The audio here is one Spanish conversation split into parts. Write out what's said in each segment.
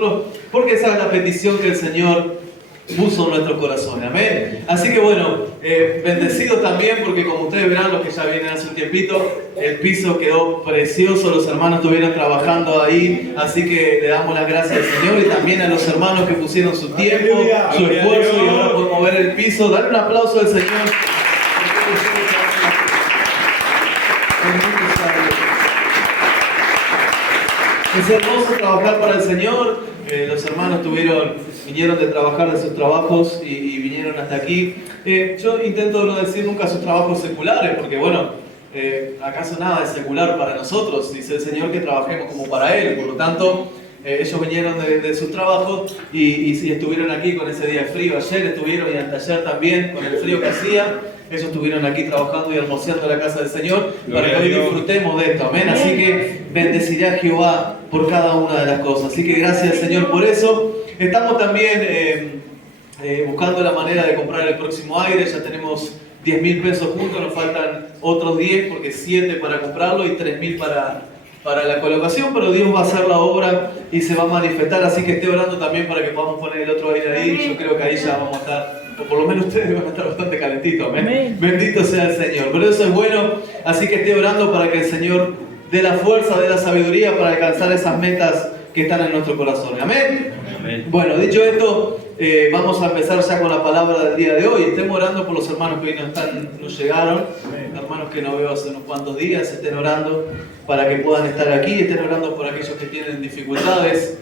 nosotros, porque esa es la petición que el Señor puso en nuestro corazón, amén. Así que bueno, bendecido también porque como ustedes verán, los que ya vienen hace un tiempito, el piso quedó precioso, los hermanos estuvieron trabajando ahí, así que le damos las gracias al Señor y también a los hermanos que pusieron su tiempo, su esfuerzo y ahora podemos ver el piso. Dale un aplauso al Señor. Es hermoso trabajar para el Señor. Los hermanos vinieron de trabajar de sus trabajos y vinieron hasta aquí. Yo intento no decir nunca sus trabajos seculares, porque bueno, acaso nada es secular para nosotros. Dice el Señor que trabajemos como para Él. Por lo tanto, ellos vinieron de sus trabajos y estuvieron aquí con ese día de frío. Ayer estuvieron y anteayer también con el frío que hacía. Ellos estuvieron aquí trabajando y hermoseando la casa del Señor para que hoy disfrutemos de esto, amén. Así que bendeciré a Jehová por cada una de las cosas. Así que gracias Señor por eso. Estamos también buscando la manera de comprar el próximo aire. Ya tenemos 10.000 pesos juntos, nos faltan otros 10 porque 7 para comprarlo y 3.000 para la colocación, pero Dios va a hacer la obra y se va a manifestar, así que esté orando también para que podamos poner el otro aire ahí. Yo creo que ahí ya vamos a estar, o por lo menos ustedes van a estar bastante calentitos, amén. Bendito sea el Señor, pero eso es bueno, así que esté orando para que el Señor dé la fuerza, dé la sabiduría para alcanzar esas metas que están en nuestro corazón, amén. Bueno, dicho esto, vamos a empezar ya con la palabra del día de hoy. Estemos orando por los hermanos que hoy no llegaron, hermanos que no veo hace unos cuantos días, estén orando para que puedan estar aquí, estén orando por aquellos que tienen dificultades.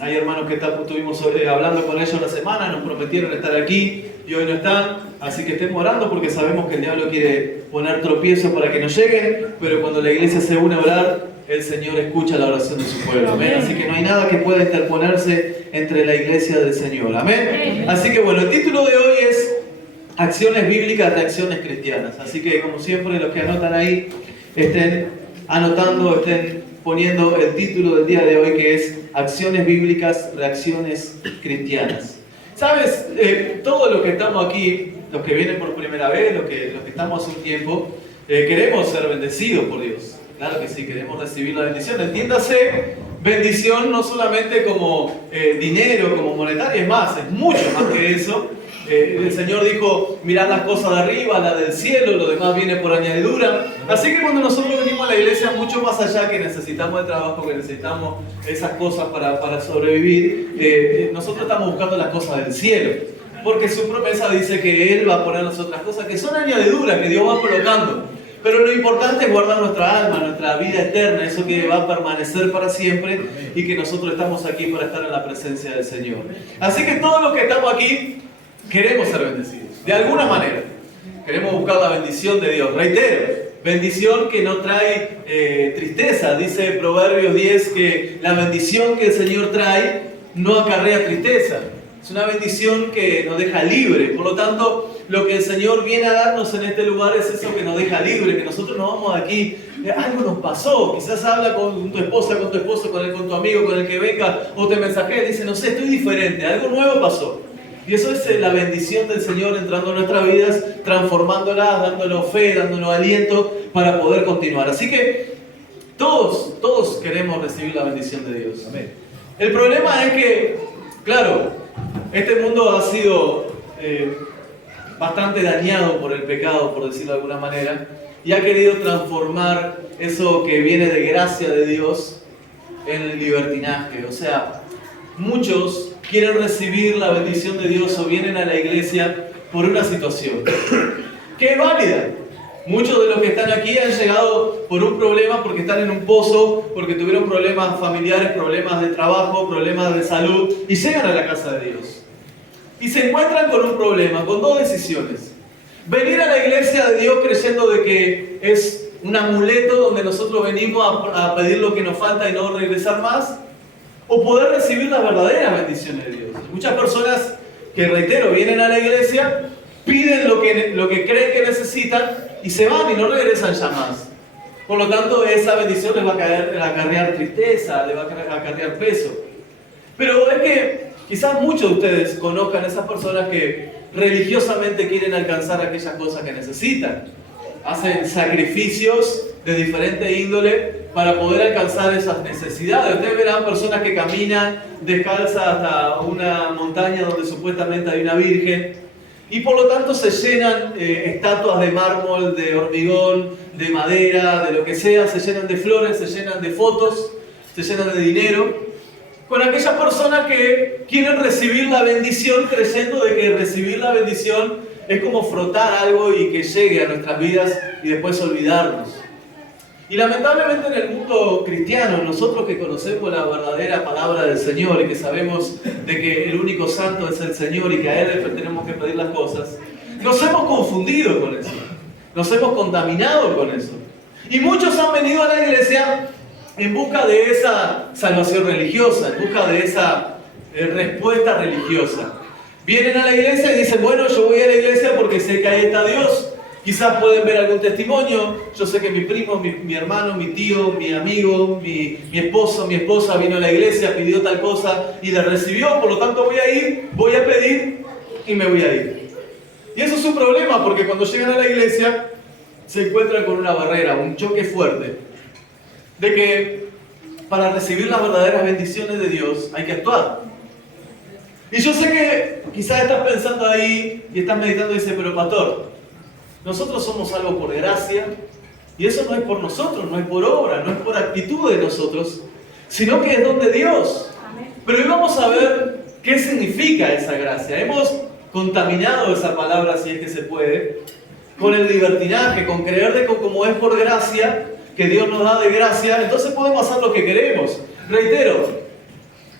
Hay hermanos que estuvimos hablando con ellos la semana, nos prometieron estar aquí y hoy no están, así que estemos orando porque sabemos que el diablo quiere poner tropiezo para que no lleguen, pero cuando la iglesia se une a orar, el Señor escucha la oración de su pueblo, amén. Así que no hay nada que pueda interponerse entre la iglesia del Señor, amén. Así que bueno, el título de hoy es Acciones Bíblicas de Acciones Cristianas. Así que como siempre, los que anotan ahí, estén anotando, estén poniendo el título del día de hoy, que es Acciones Bíblicas de Acciones Cristianas. ¿Sabes? Todos los que estamos aquí, los que vienen por primera vez, los que estamos hace un tiempo, queremos ser bendecidos por Dios. Claro que sí, queremos recibir la bendición. Entiéndase, bendición no solamente como dinero, como monetario, es más, es mucho más que eso. El Señor dijo, mirad las cosas de arriba, las del cielo, lo demás viene por añadidura. Así que cuando nosotros venimos a la iglesia, mucho más allá que necesitamos el trabajo, que necesitamos esas cosas para sobrevivir, nosotros estamos buscando las cosas del cielo. Porque su promesa dice que Él va a ponernos otras cosas que son añadiduras, que Dios va colocando. Pero lo importante es guardar nuestra alma, nuestra vida eterna, eso que va a permanecer para siempre y que nosotros estamos aquí para estar en la presencia del Señor. Así que todos los que estamos aquí queremos ser bendecidos, de alguna manera. Queremos buscar la bendición de Dios. Reitero, bendición que no trae tristeza. Dice Proverbios 10 que la bendición que el Señor trae no acarrea tristeza. Es una bendición que nos deja libre. Por lo tanto, lo que el Señor viene a darnos en este lugar es eso que nos deja libre, que nosotros nos vamos de aquí. Algo nos pasó. Quizás habla con tu esposa, con tu esposo, con tu amigo, con el que venga, o te mensajea y dice, no sé, estoy diferente, algo nuevo pasó. Y eso es la bendición del Señor entrando en nuestras vidas, transformándolas, dándonos fe, dándonos aliento para poder continuar. Así que todos queremos recibir la bendición de Dios. Amén. El problema es que, claro, este mundo ha sido bastante dañado por el pecado, por decirlo de alguna manera, y ha querido transformar eso que viene de gracia de Dios en libertinaje. O sea, muchos quieren recibir la bendición de Dios o vienen a la iglesia por una situación que es válida. Muchos de los que están aquí han llegado por un problema porque están en un pozo, porque tuvieron problemas familiares, problemas de trabajo, problemas de salud y llegan a la casa de Dios. Y se encuentran con un problema, con dos decisiones. Venir a la iglesia de Dios creyendo de que es un amuleto donde nosotros venimos a pedir lo que nos falta y no regresar más. O poder recibir las verdaderas bendiciones de Dios. Muchas personas que, reitero, vienen a la iglesia, piden lo que creen que necesitan y se van y no regresan ya más. Por lo tanto, esa bendición les va a acarrear tristeza, les va a acarrear peso. Pero es que quizás muchos de ustedes conozcan a esas personas que religiosamente quieren alcanzar aquellas cosas que necesitan. Hacen sacrificios de diferente índole para poder alcanzar esas necesidades. Ustedes verán personas que caminan descalzas hasta una montaña donde supuestamente hay una virgen y por lo tanto se llenan estatuas de mármol, de hormigón, de madera, de lo que sea, se llenan de flores, se llenan de fotos, se llenan de dinero, con aquellas personas que quieren recibir la bendición creyendo de que recibir la bendición es como frotar algo y que llegue a nuestras vidas y después olvidarnos. Y lamentablemente en el mundo cristiano, nosotros que conocemos la verdadera palabra del Señor y que sabemos de que el único santo es el Señor y que a Él le tenemos que pedir las cosas, nos hemos confundido con eso, nos hemos contaminado con eso. Y muchos han venido a la iglesia en busca de esa salvación religiosa, en busca de esa respuesta religiosa. Vienen a la iglesia y dicen, bueno, yo voy a la iglesia porque sé que ahí está Dios. Quizás pueden ver algún testimonio. Yo sé que mi primo, mi hermano, mi tío, mi amigo, mi esposo, mi esposa vino a la iglesia, pidió tal cosa y la recibió. Por lo tanto voy a ir, voy a pedir y me voy a ir. Y eso es un problema porque cuando llegan a la iglesia se encuentran con una barrera, un choque fuerte. De que para recibir las verdaderas bendiciones de Dios hay que actuar. Y yo sé que quizás estás pensando ahí y estás meditando y dices, pero pastor, nosotros somos salvos por gracia y eso no es por nosotros, no es por obra, no es por actitud de nosotros, sino que es don de Dios. Pero hoy vamos a ver qué significa esa gracia. Hemos contaminado esa palabra, si es que se puede, con el libertinaje, con creer de que como es por gracia, que Dios nos da de gracia, entonces podemos hacer lo que queremos. Reitero,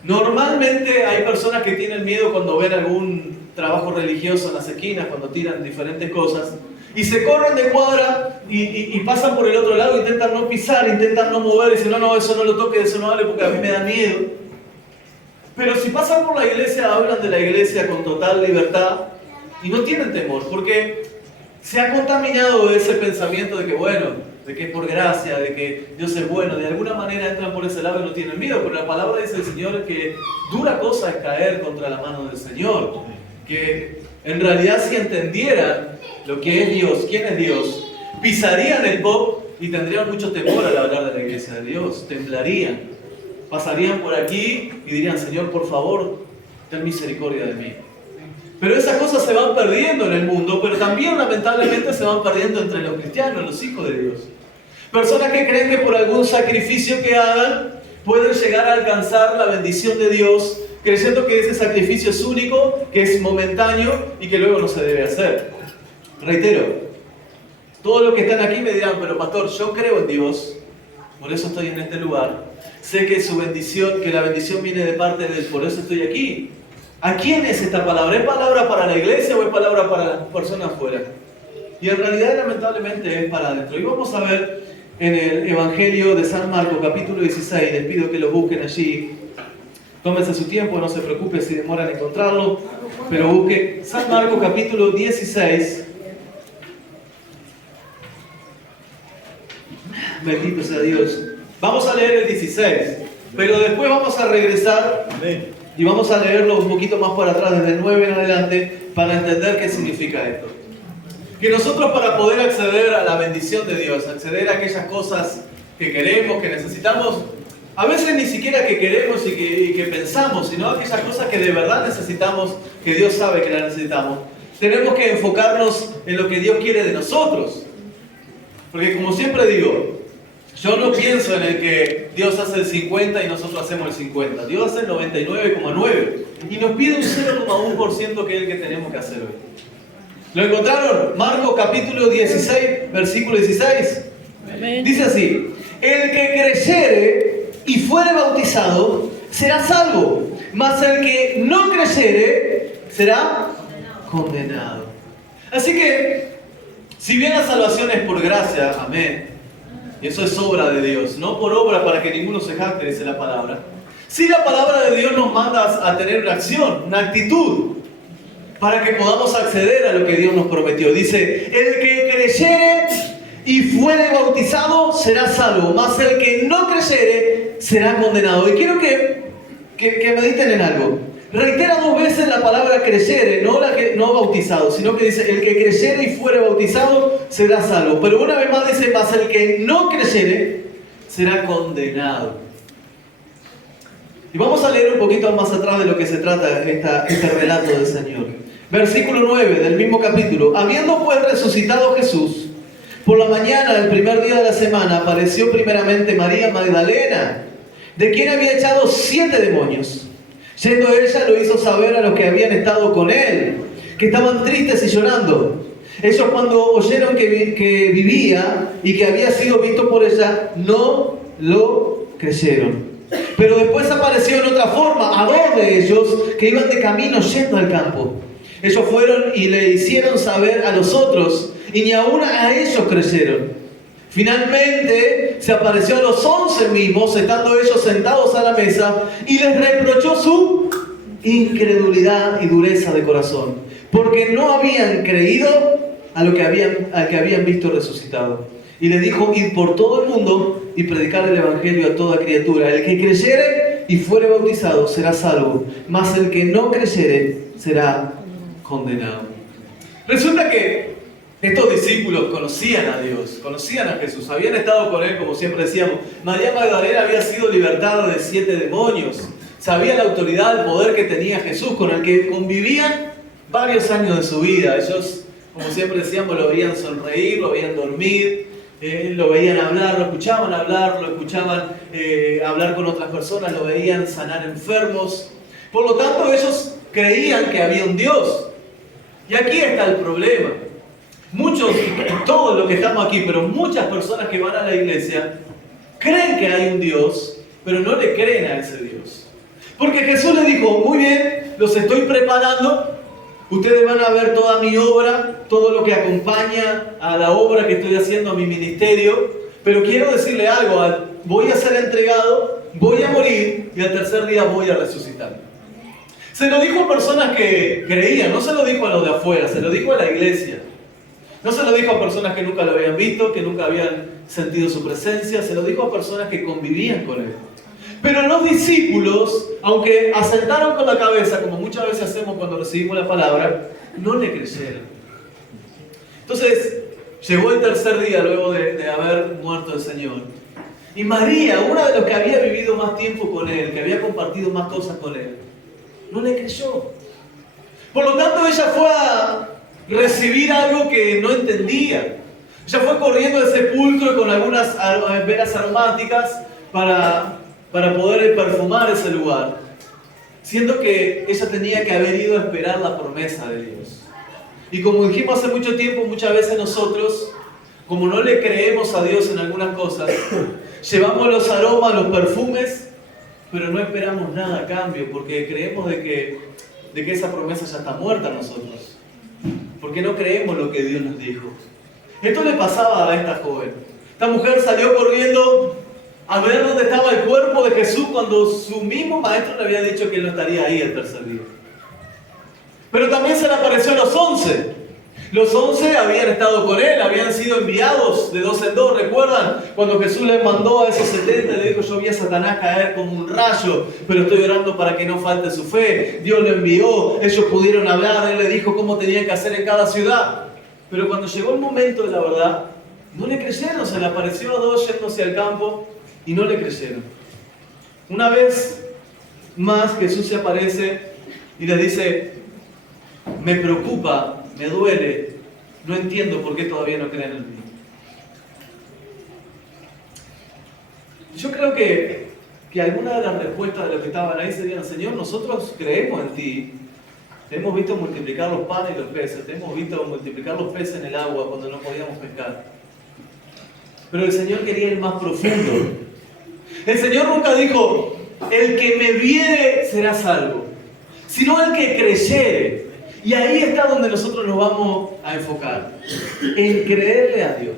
normalmente hay personas que tienen miedo cuando ven algún trabajo religioso en las esquinas, cuando tiran diferentes cosas, y se corren de cuadra y pasan por el otro lado, intentan no pisar, intentan no mover, y dicen, no, eso no lo toque, eso no vale porque a mí me da miedo. Pero si pasan por la iglesia, hablan de la iglesia con total libertad y no tienen temor, porque se ha contaminado ese pensamiento de que, bueno, de que es por gracia, de que Dios es bueno, de alguna manera entran por ese lado y no tienen miedo, pero la palabra dice el Señor que dura cosa es caer contra la mano del Señor, que en realidad si entendieran lo que es Dios, quién es Dios, pisarían el pop y tendrían mucho temor al hablar de la iglesia de Dios, temblarían, pasarían por aquí y dirían, Señor, por favor, ten misericordia de mí. Pero esas cosas se van perdiendo en el mundo, pero también lamentablemente se van perdiendo entre los cristianos, los hijos de Dios. Personas que creen que por algún sacrificio que hagan pueden llegar a alcanzar la bendición de Dios, creyendo que ese sacrificio es único, que es momentáneo y que luego no se debe hacer. Reitero, todos los que están aquí me dirán, pero pastor, yo creo en Dios, por eso estoy en este lugar, sé que su bendición, que la bendición viene de parte de Él, por eso estoy aquí. ¿A quién es esta palabra? ¿Es palabra para la iglesia o es palabra para las personas afuera? Y en realidad lamentablemente es para adentro. Y vamos a ver en el Evangelio de San Marcos, capítulo 16, les pido que lo busquen allí. Tómense su tiempo, no se preocupen si demoran en encontrarlo, pero busquen San Marcos, capítulo 16. Bendito sea Dios. Vamos a leer el 16, pero después vamos a regresar y vamos a leerlo un poquito más para atrás, desde el 9 en adelante, para entender qué significa esto. Que nosotros para poder acceder a la bendición de Dios, acceder a aquellas cosas que queremos, que necesitamos, a veces ni siquiera que queremos y que pensamos, sino aquellas cosas que de verdad necesitamos, que Dios sabe que las necesitamos, tenemos que enfocarnos en lo que Dios quiere de nosotros. Porque como siempre digo, yo no pienso en el que Dios hace el 50 y nosotros hacemos el 50. Dios hace el 99,9 y nos pide un 0,1% que es el que tenemos que hacer hoy. ¿Lo encontraron? Marcos capítulo 16, versículo 16. Dice así: el que creyere y fuere bautizado será salvo, mas el que no creyere será condenado. Así que, si bien la salvación es por gracia, amén, y eso es obra de Dios, no por obra para que ninguno se jacte, dice la palabra. Si la palabra de Dios nos manda a tener una acción, una actitud, para que podamos acceder a lo que Dios nos prometió. Dice, el que creyere y fuere bautizado será salvo, mas el que no creyere será condenado. Y quiero que mediten en algo. Reitera 2 veces la palabra creyere, no bautizado, sino que dice, el que creyere y fuere bautizado será salvo. Pero una vez más dice, mas el que no creyere será condenado. Y vamos a leer un poquito más atrás de lo que se trata este relato del Señor. Versículo 9 del mismo capítulo. Habiendo pues resucitado Jesús, por la mañana del primer día de la semana, apareció primeramente María Magdalena, de quien había echado 7 demonios. Yendo ella, lo hizo saber a los que habían estado con él, que estaban tristes y llorando. Ellos, cuando oyeron que vivía y que había sido visto por ella, no lo creyeron. Pero después apareció en otra forma a 2 de ellos que iban de camino yendo al campo. Ellos fueron y le hicieron saber a los otros, y ni aún a ellos creyeron. Finalmente se apareció a los 11 mismos, estando ellos sentados a la mesa, y les reprochó su incredulidad y dureza de corazón, porque no habían creído al que habían visto resucitado. Y les dijo: id por todo el mundo y predicar el evangelio a toda criatura. El que creyere y fuere bautizado será salvo, mas el que no creyere será condenado. Resulta que estos discípulos conocían a Dios, conocían a Jesús, habían estado con Él, como siempre decíamos. María Magdalena había sido libertada de 7 demonios, sabía la autoridad, el poder que tenía Jesús, con el que convivían varios años de su vida. Ellos, como siempre decíamos, lo veían sonreír, lo veían dormir, lo veían hablar, lo escuchaban hablar, lo escuchaban hablar con otras personas, lo veían sanar enfermos. Por lo tanto, ellos creían que había un Dios. Y aquí está el problema. Muchos, todos los que estamos aquí, pero muchas personas que van a la iglesia creen que hay un Dios, pero no le creen a ese Dios. Porque Jesús les dijo: muy bien, los estoy preparando, ustedes van a ver toda mi obra, todo lo que acompaña a la obra que estoy haciendo, a mi ministerio, pero quiero decirle algo: voy a ser entregado, voy a morir y al tercer día voy a resucitar. Se lo dijo a personas que creían, no se lo dijo a los de afuera, se lo dijo a la iglesia. No se lo dijo a personas que nunca lo habían visto, que nunca habían sentido su presencia, se lo dijo a personas que convivían con él. Pero los discípulos, aunque asentaron con la cabeza, como muchas veces hacemos cuando recibimos la palabra, no le creyeron. Entonces, llegó el tercer día luego de haber muerto el Señor. Y María, una de los que había vivido más tiempo con él, que había compartido más cosas con él, no le creyó. Por lo tanto, ella fue a recibir algo que no entendía. Ella fue corriendo al sepulcro con algunas velas aromáticas para poder perfumar ese lugar, siendo que ella tenía que haber ido a esperar la promesa de Dios. Y como dijimos hace mucho tiempo, muchas veces nosotros, como no le creemos a Dios en algunas cosas, llevamos los aromas, los perfumes, pero no esperamos nada a cambio, porque creemos de que esa promesa ya está muerta a nosotros. Porque no creemos lo que Dios nos dijo. Esto le pasaba a esta joven. Esta mujer salió corriendo a ver dónde estaba el cuerpo de Jesús cuando su mismo maestro le había dicho que él no estaría ahí el tercer día. Pero también se le apareció a los 11. Los 11 habían estado con él, habían sido enviados de 2 en 2. ¿Recuerdan? Cuando Jesús les mandó a esos 70, le dijo: yo vi a Satanás caer como un rayo, pero estoy orando para que no falte su fe. Dios lo envió, ellos pudieron hablar, él les dijo cómo tenían que hacer en cada ciudad. Pero cuando llegó el momento de la verdad, no le creyeron, se le apareció a 2 yéndose al campo y no le creyeron. Una vez más Jesús se aparece y les dice: me preocupa, me duele, no entiendo por qué todavía no creen en mí. Yo creo que alguna de las respuestas de los que estaban ahí serían: Señor, nosotros creemos en ti, te hemos visto multiplicar los panes y los peces, te hemos visto multiplicar los peces en el agua cuando no podíamos pescar. Pero el Señor quería ir más profundo. El Señor nunca dijo: el que me viere será salvo, sino el que creyere. Y ahí está donde nosotros nos vamos a enfocar, en creerle a Dios.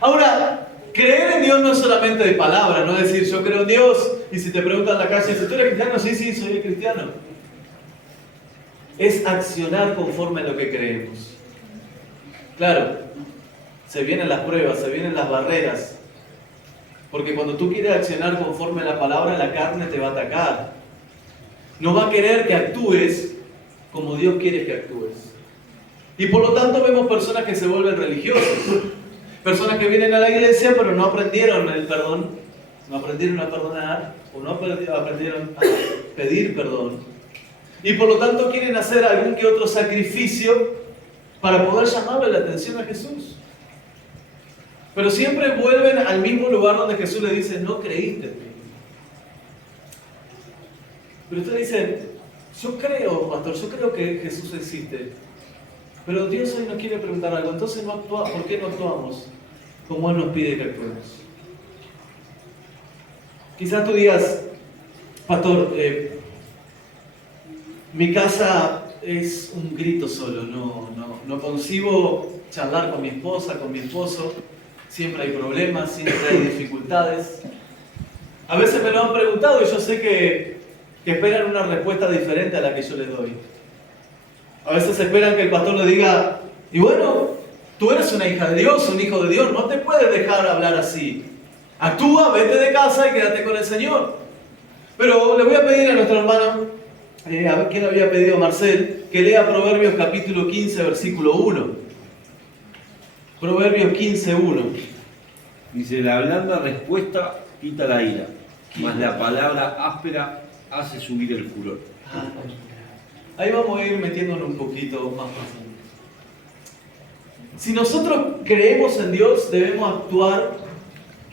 Ahora, creer en Dios no es solamente de palabra, no es decir yo creo en Dios y si te preguntan en la calle, ¿tú eres cristiano? Sí, soy cristiano. Es accionar conforme a lo que creemos. Claro, se vienen las pruebas, se vienen las barreras, porque cuando tú quieres accionar conforme a la palabra, la carne te va a atacar. No va a querer que actúes como Dios quiere que actúes. Y por lo tanto vemos personas que se vuelven religiosas, Personas que vienen a la iglesia pero no aprendieron el perdón, no aprendieron a perdonar o no aprendieron a pedir perdón. Y por lo tanto quieren hacer algún que otro sacrificio para poder llamarle la atención a Jesús. Pero siempre vuelven al mismo lugar donde Jesús le dice, no creíste en mí. Pero ustedes dicen, yo creo, pastor, yo creo que Jesús existe. Pero Dios hoy nos quiere preguntar algo, entonces ¿por qué no actuamos como Él nos pide que actuemos? Quizás tú digas, pastor, mi casa es un grito solo, no concibo charlar con mi esposa, con mi esposo, siempre hay problemas, siempre hay dificultades. A veces me lo han preguntado y yo sé que esperan una respuesta diferente a la que yo les doy. A veces esperan que el pastor le diga, y bueno, tú eres una hija de Dios, un hijo de Dios, no te puedes dejar hablar así. Actúa, vete de casa y quédate con el Señor. Pero le voy a pedir a nuestro hermano, a ver quién había pedido, Marcel, que lea Proverbios capítulo 15, versículo 1. Proverbios 15, 1. Dice, la blanda respuesta quita la ira, mas la palabra áspera hace subir el furor. Ahí vamos a ir metiéndonos un poquito más profundo. Si nosotros creemos en Dios, debemos actuar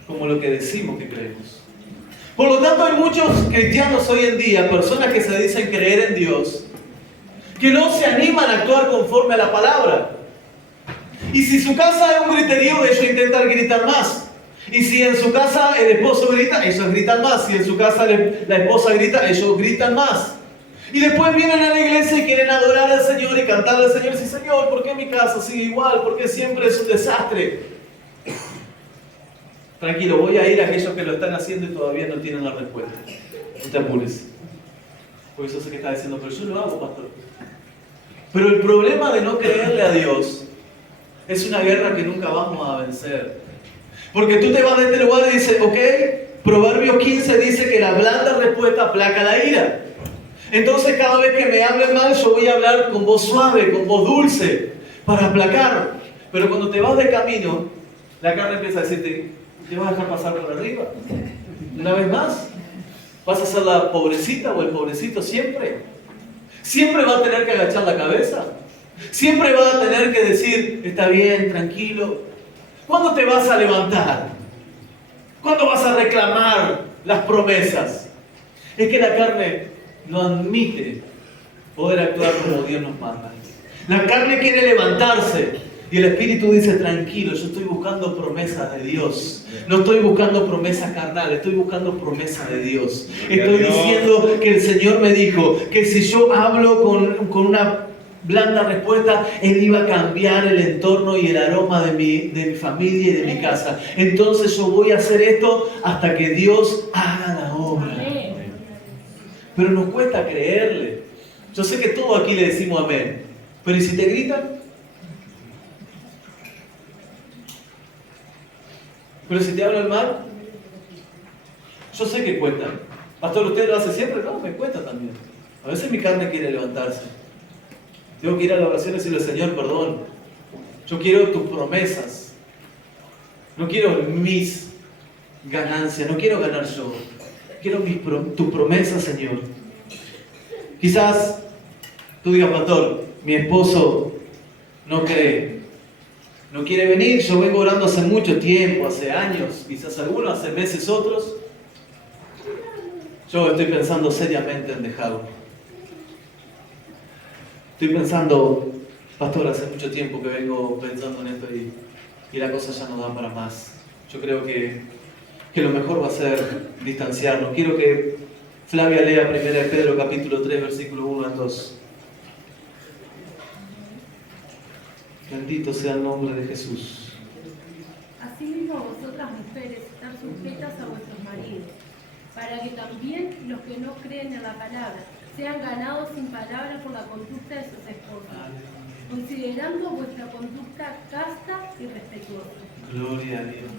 como lo que decimos que creemos. Por lo tanto, hay muchos cristianos hoy en día, personas que se dicen creer en Dios, que no se animan a actuar conforme a la palabra. Y si su casa es un griterío, ellos intentan gritar más. Y si en su casa el esposo grita, ellos gritan más. Si en su casa la esposa grita, ellos gritan más. Y después vienen a la iglesia y quieren adorar al Señor y cantar al Señor y decir, Señor, ¿por qué mi casa sigue igual? ¿Por qué siempre es un desastre? Tranquilo, voy a ir a aquellos que lo están haciendo y todavía no tienen la respuesta. No te apures. Porque yo sé que está diciendo, pero yo lo hago, pastor. Pero el problema de no creerle a Dios es una guerra que nunca vamos a vencer. Porque tú te vas de este lugar y dices, ok, Proverbios 15 dice que la blanda respuesta aplaca la ira. Entonces cada vez que me hablen mal, yo voy a hablar con voz suave, con voz dulce, para aplacar. Pero cuando te vas de camino, la carne empieza a decirte, ¿te vas a dejar pasar por arriba? Una vez más, ¿vas a ser la pobrecita o el pobrecito siempre? ¿Siempre va a tener que agachar la cabeza? ¿Siempre va a tener que decir, está bien, tranquilo? ¿Cuándo te vas a levantar? ¿Cuándo vas a reclamar las promesas? Es que la carne no admite poder actuar como Dios nos manda. La carne quiere levantarse y el Espíritu dice, tranquilo, yo estoy buscando promesas de Dios. No estoy buscando promesas carnales, estoy buscando promesas de Dios. Estoy diciendo que el Señor me dijo que si yo hablo con una blanda respuesta, Él iba a cambiar el entorno y el aroma de mi familia y de mi casa. Entonces yo voy a hacer esto hasta que Dios haga la obra. Pero nos cuesta creerle. Yo sé que todos aquí le decimos amén. Pero ¿y si te gritan? ¿Pero si te hablan mal? Yo sé que cuesta. Pastor, ¿usted lo hace siempre? No, me cuesta también. A veces mi carne quiere levantarse. Tengo que ir a la oración y decirle, Señor, perdón. Yo quiero tus promesas. No quiero mis ganancias. No quiero ganar yo. Quiero tus promesas, Señor. Quizás tú digas, pastor, mi esposo no cree. No quiere venir. Yo vengo orando hace mucho tiempo, hace años. Quizás algunos, hace meses otros. Yo estoy pensando seriamente en dejarlo. Estoy pensando, pastor, hace mucho tiempo que vengo pensando en esto y la cosa ya no da para más. Yo creo que lo mejor va a ser distanciarnos. Quiero que Flavia lea 1 Pedro capítulo 3, versículo 1 al 2. Bendito sea el nombre de Jesús. Asimismo vosotras mujeres, estar sujetas a vuestros maridos, para que también los que no creen en la palabra sean ganados sin palabra por la conducta de sus esposas, considerando vuestra conducta casta y respetuosa. Gloria a Dios.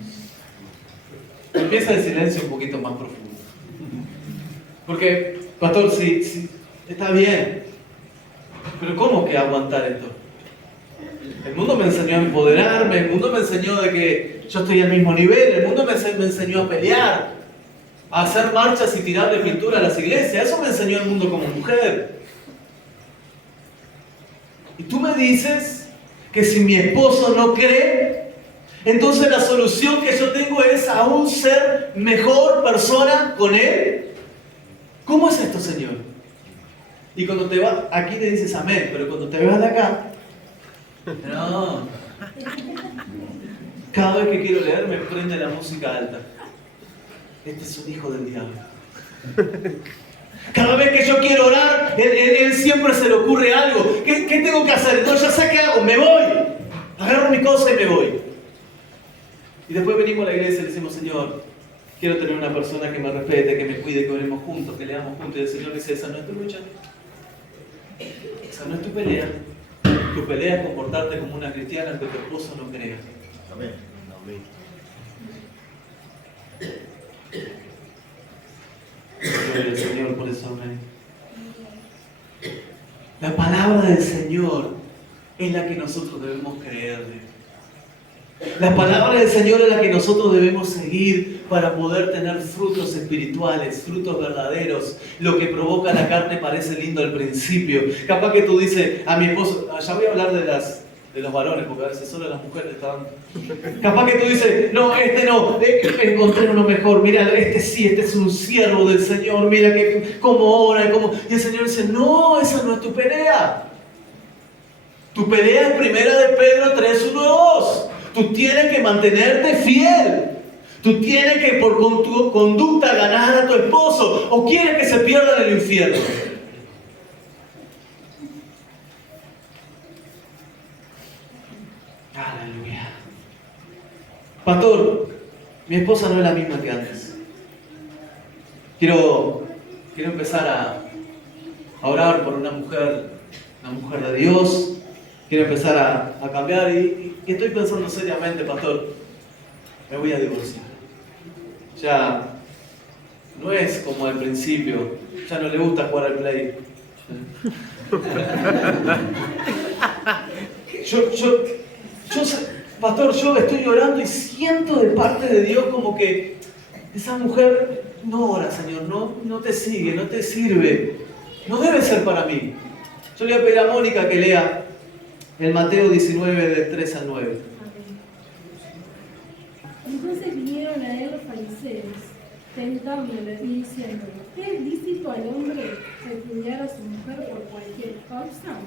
Empieza el silencio un poquito más profundo. Porque, pastor, sí, está bien. Pero ¿cómo que aguantar esto? El mundo me enseñó a empoderarme, el mundo me enseñó de que yo estoy al mismo nivel, el mundo me enseñó a pelear, a hacer marchas y tirarle pintura a las iglesias. Eso me enseñó el mundo como mujer. Y tú me dices que si mi esposo no cree, entonces la solución que yo tengo es aún ser mejor persona con él. ¿Cómo es esto, Señor? Y cuando te vas, aquí te dices amén, pero cuando te vas de acá, no. Cada vez que quiero leer me prende la música alta. Este es un hijo del diablo. Cada vez que yo quiero orar, él siempre se le ocurre algo. ¿Qué tengo que hacer? No, ya sé qué hago, me voy. Agarro mi cosa y me voy. Y después venimos a la iglesia y le decimos, Señor, quiero tener una persona que me respete, que me cuide, que oremos juntos, que leamos juntos. Y el Señor dice, esa no es tu lucha. Esa no es tu pelea. Tu pelea es comportarte como una cristiana aunque tu esposo no crea. Amén. Amén. Gloria al Señor por eso, amén. La palabra del Señor es la que nosotros debemos creerle. La palabra del Señor es la que nosotros debemos seguir para poder tener frutos espirituales, frutos verdaderos. Lo que provoca la carne parece lindo al principio. Capaz que tú dices a mi esposo, ya voy a hablar de los varones, porque a veces solo las mujeres están... Capaz que tú dices, no, este no, encontré uno mejor, mira, este sí, este es un siervo del Señor, mira que cómo ora y cómo... Y el Señor dice, no, esa no es tu pelea. Tu pelea es primera de Pedro 3, 1, 2. Tú tienes que mantenerte fiel. Tú tienes que por tu conducta ganar a tu esposo. ¿O quieres que se pierda en el infierno? Aleluya. Pastor, mi esposa no es la misma que antes. Quiero empezar a orar por una mujer de Dios. Quiero empezar a cambiar y estoy pensando seriamente, pastor, me voy a divorciar. Ya no es como al principio, ya no le gusta jugar al play. Pastor, yo estoy orando y siento de parte de Dios como que esa mujer no ora, Señor, no te sigue, no te sirve, no debe ser para mí. Yo le voy a pedir a Mónica que lea el Mateo 19, del 3 al 9. Entonces vinieron a él los fariseos, tentándole y diciéndole, ¿es lícito al hombre repudiar a su mujer por cualquier causa?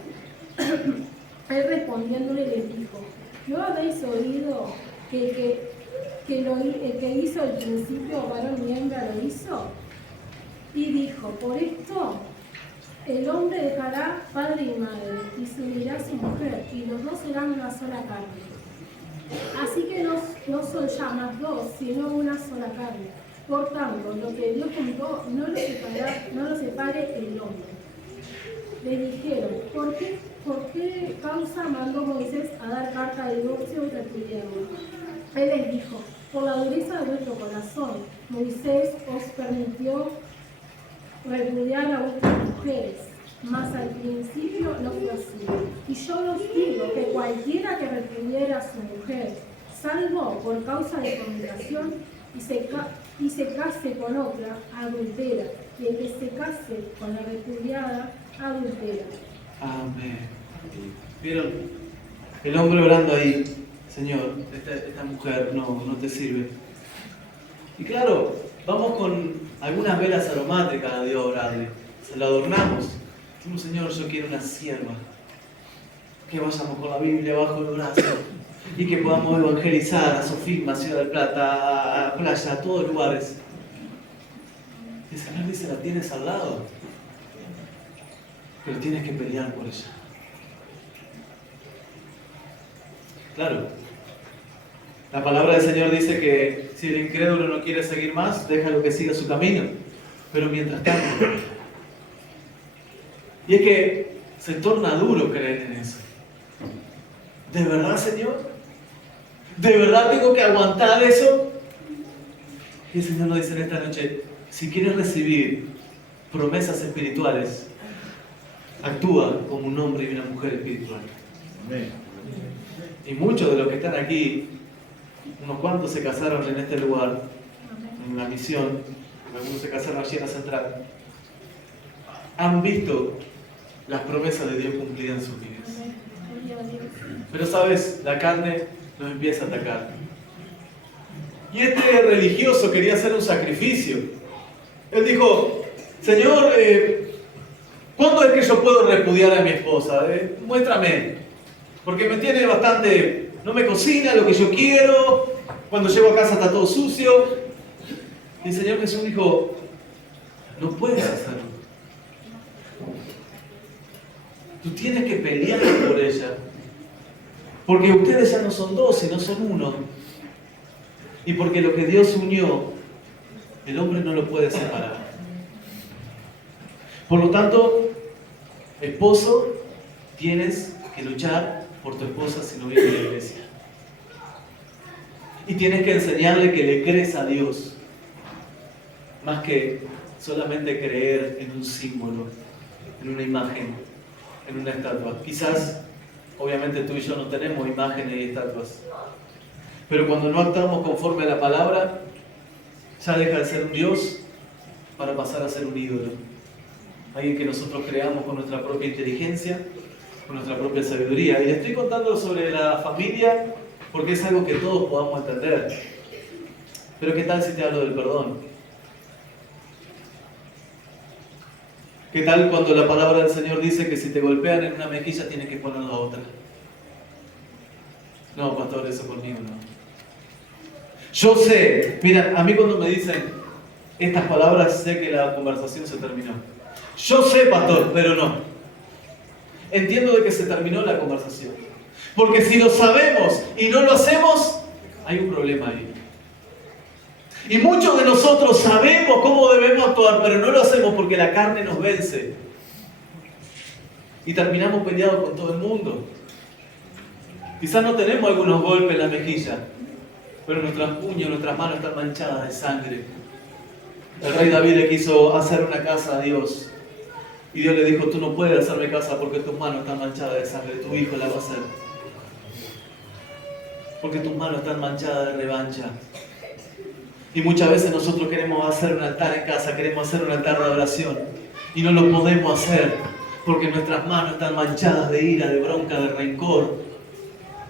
Él respondiéndole les dijo, ¿no habéis oído que el que hizo al principio varón y hembra lo hizo? Y dijo, por esto el hombre dejará padre y madre y se unirá a su mujer y los dos serán una sola carne. Así que no son ya más dos, sino una sola carne. Por tanto, lo que Dios juntó no lo separe el hombre. Le dijeron, ¿por qué causa mandó Moisés a dar carta de divorcio y repudiarlo? Él les dijo, por la dureza de vuestro corazón, Moisés os permitió repudiar a vuestras mujeres, mas al principio no fue así. Y yo os digo que cualquiera que repudiera a su mujer, salvo por causa de fornicación, y se case con otra, adultera, y el que se case con la repudiada, adultera. Amén. ¿Vieron? El hombre orando ahí, Señor, esta mujer no te sirve. Y claro, vamos con algunas velas aromáticas a Dios a orarle. Se lo adornamos. Decimos, Señor, yo quiero una sierva. Que vayamos con la Biblia bajo el brazo y que podamos evangelizar a Sofisma, a Ciudad del Plata, a Playa, a todos lugares. Y el Señor dice, la tienes al lado, pero tienes que pelear por ella. Claro, la palabra del Señor dice que si el incrédulo no quiere seguir más, déjalo que siga su camino. Pero mientras tanto, y es que se torna duro creer en eso. ¿De verdad, Señor? ¿De verdad tengo que aguantar eso? Y el Señor nos dice en esta noche, si quieres recibir promesas espirituales, actúa como un hombre y una mujer espiritual. Amén. Y muchos de los que están aquí, unos cuantos se casaron en este lugar, en la misión, algunos se casaron allí en la central, han visto las promesas de Dios cumplidas en sus vidas. Pero sabes, la carne nos empieza a atacar. Y este religioso quería hacer un sacrificio. Él dijo, Señor, ¿cuándo es que yo puedo repudiar a mi esposa? Muéstrame. Porque me tiene bastante, no me cocina lo que yo quiero, cuando llego a casa está todo sucio. Y el Señor Jesús dijo, no puedes hacerlo. Tú tienes que pelear por ella. Porque ustedes ya no son dos, sino son uno. Y porque lo que Dios unió, el hombre no lo puede separar. Por lo tanto, esposo, tienes que luchar por tu esposa si no viene a la iglesia. Y tienes que enseñarle que le crees a Dios, más que solamente creer en un símbolo, en una imagen, en una estatua. Quizás, obviamente tú y yo no tenemos imágenes y estatuas, pero cuando no actuamos conforme a la palabra, ya deja de ser un Dios para pasar a ser un ídolo. Alguien que nosotros creamos con nuestra propia inteligencia, con nuestra propia sabiduría. Y le estoy contando sobre la familia porque es algo que todos podamos entender. Pero ¿qué tal si te hablo del perdón? ¿Qué tal cuando la palabra del Señor dice que si te golpean en una mejilla tienes que poner la otra? No, pastor, eso conmigo no. Yo sé, mira, a mí cuando me dicen estas palabras sé que la conversación se terminó. Yo sé, pastor, pero no. Entiendo de que se terminó la conversación. Porque si lo sabemos y no lo hacemos, hay un problema ahí. Y muchos de nosotros sabemos cómo debemos actuar, pero no lo hacemos porque la carne nos vence. Y terminamos peleados con todo el mundo. Quizás no tenemos algunos golpes en la mejilla, pero nuestros puños, nuestras manos están manchadas de sangre. El rey David le quiso hacer una casa a Dios. Y Dios le dijo, tú no puedes hacerme casa porque tus manos están manchadas de sangre. Tu hijo la va a hacer. Porque tus manos están manchadas de revancha. Y muchas veces nosotros queremos hacer un altar en casa, queremos hacer un altar de oración. Y no lo podemos hacer porque nuestras manos están manchadas de ira, de bronca, de rencor.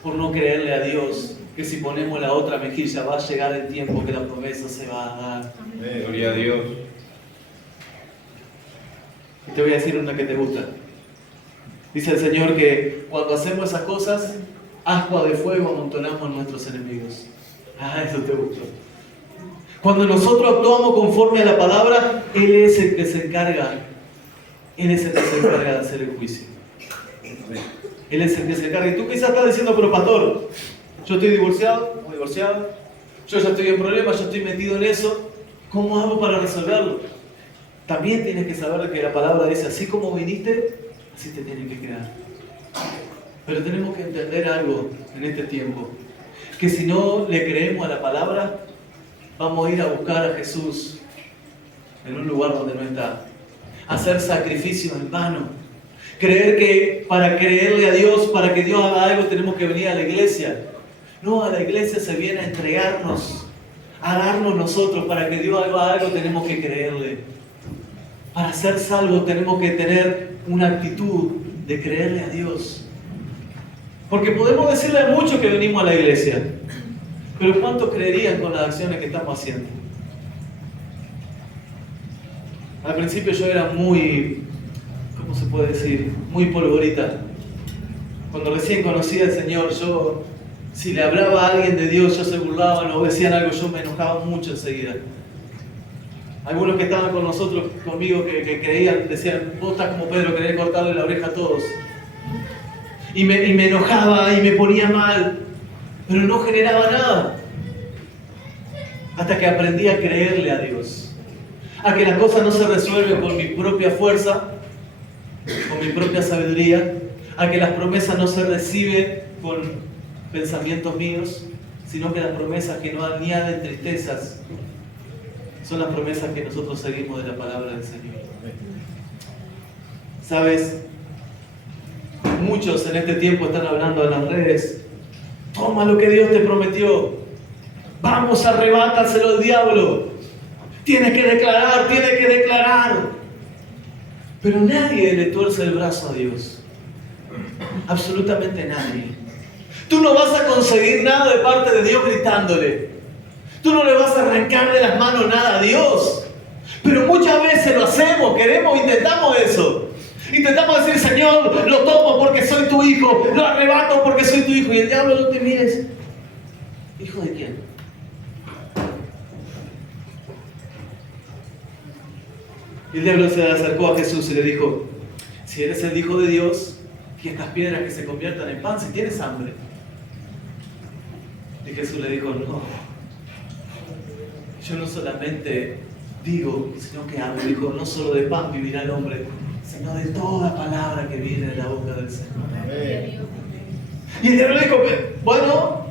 Por no creerle a Dios que si ponemos la otra mejilla va a llegar el tiempo que la promesa se va a dar. Gloria a Dios. Y te voy a decir una que te gusta. Dice el Señor que cuando hacemos esas cosas, ascua de fuego amontonamos a nuestros enemigos. Ah, eso te gustó. Cuando nosotros actuamos conforme a la palabra, Él es el que se encarga. Él es el que se encarga de hacer el juicio. Él es el que se encarga. Y tú quizás estás diciendo, pero pastor, yo estoy divorciado, o divorciado, yo ya estoy en problemas, yo estoy metido en eso. ¿Cómo hago para resolverlo? También tienes que saber que la palabra dice, así como viniste, así te tienen que quedar. Pero tenemos que entender algo en este tiempo, que si no le creemos a la palabra, vamos a ir a buscar a Jesús en un lugar donde no está. Hacer sacrificios en vano. Creer que para creerle a Dios, para que Dios haga algo, tenemos que venir a la iglesia. No, a la iglesia se viene a entregarnos, a darnos nosotros. Para que Dios haga algo, tenemos que creerle. Para ser salvos tenemos que tener una actitud de creerle a Dios. Porque podemos decirle a muchos que venimos a la iglesia, pero ¿cuántos creerían con las acciones que estamos haciendo? Al principio yo era muy, ¿cómo se puede decir? Muy polvorita. Cuando recién conocía al Señor, yo, si le hablaba a alguien de Dios, yo se burlaban o decían algo, yo me enojaba mucho enseguida. Algunos que estaban con nosotros, conmigo, que creían, decían, vos estás como Pedro, querés cortarle la oreja a todos. Y me enojaba y me ponía mal, pero no generaba nada. Hasta que aprendí a creerle a Dios. A que las cosas no se resuelven con mi propia fuerza, con mi propia sabiduría. A que las promesas no se reciben con pensamientos míos, sino que las promesas que no añaden tristezas son las promesas que nosotros seguimos de la palabra del Señor. ¿Sabes? Muchos en este tiempo están hablando en las redes Toma lo que Dios te prometió. Vamos, arrebátaselo al diablo. Tienes que declarar, tienes que declarar. Pero nadie le tuerce el brazo a Dios. Absolutamente nadie. Tú no vas a conseguir nada de parte de Dios gritándole. Tú no le vas a arrancar de las manos nada a Dios. Pero muchas veces lo hacemos, intentamos eso. Intentamos decir, Señor, lo tomo porque soy tu hijo, lo arrebato porque soy tu hijo. Y el diablo no te mires. ¿Hijo de quién? Y el diablo se acercó a Jesús y le dijo, si eres el Hijo de Dios, que estas piedras que se conviertan en pan, si tienes hambre. Y Jesús le dijo, no, yo no solamente digo, sino que hago. Dijo, no solo de pan vivirá el hombre, sino de toda palabra que viene de la boca del Señor. Amén. Y el diablo le dijo, bueno,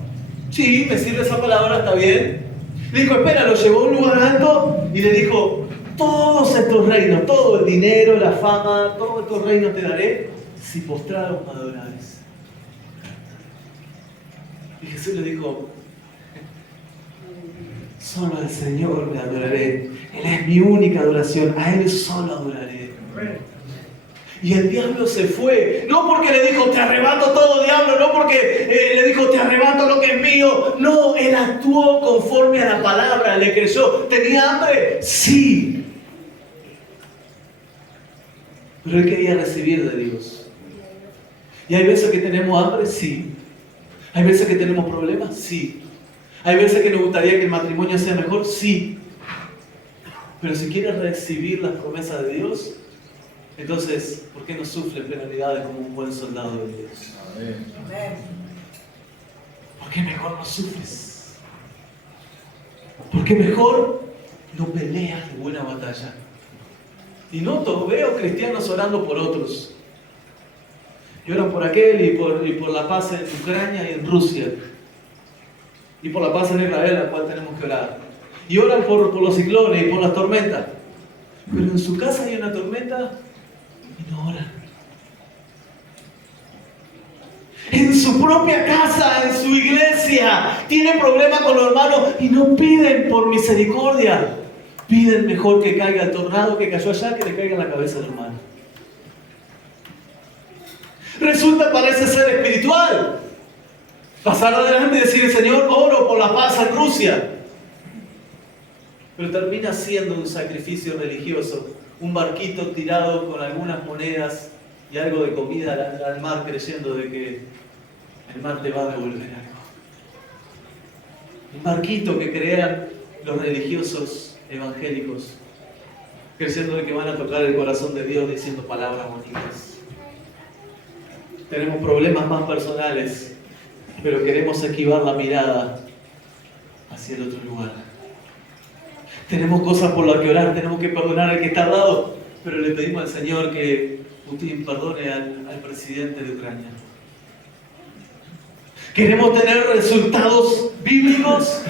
sí, me sirve esa palabra, está bien. Le dijo, espera, lo llevó a un lugar alto y le dijo, todos estos reinos, todo el dinero, la fama, todos estos reinos te daré si postrados me adorares. Y Jesús le dijo, solo al Señor le adoraré. Él es mi única adoración, a Él solo adoraré. Y el diablo se fue, no porque le dijo, te arrebato todo, diablo, no porque le dijo, te arrebato lo que es mío. No, él actuó conforme a la palabra, le creyó. ¿Tenía hambre? Sí. Pero él quería recibir de Dios. ¿Y hay veces que tenemos hambre? Sí. ¿Hay veces que tenemos problemas? Sí. ¿Hay veces que nos gustaría que el matrimonio sea mejor? Sí. Pero si quieres recibir las promesas de Dios, entonces, ¿por qué no sufre penalidades como un buen soldado de Dios? Amén. ¿Por qué mejor no sufres? ¿Por qué mejor no peleas de buena batalla? Y noto, veo cristianos orando por otros. Y oran por aquel y por la paz en Ucrania y en Rusia. Y por la paz en Israel, a la cual tenemos que orar. Y oran por los ciclones y por las tormentas. Pero en su casa hay una tormenta y no oran. En su propia casa, en su iglesia, tienen problemas con los hermanos y no piden por misericordia. Piden mejor que caiga el tornado que cayó allá, que le caiga en la cabeza del hermano. Resulta, parece ser espiritual. Pasar adelante y decir, Señor, oro por la paz en Rusia. Pero termina siendo un sacrificio religioso. Un barquito tirado con algunas monedas y algo de comida al mar, creyendo de que el mar te va a devolver algo. Un barquito que crean los religiosos evangélicos, creyendo de que van a tocar el corazón de Dios diciendo palabras bonitas. Tenemos problemas más personales, pero queremos esquivar la mirada hacia el otro lugar. Tenemos cosas por las que orar, tenemos que perdonar al que está al lado, pero le pedimos al Señor que Putin perdone al presidente de Ucrania. Queremos tener resultados bíblicos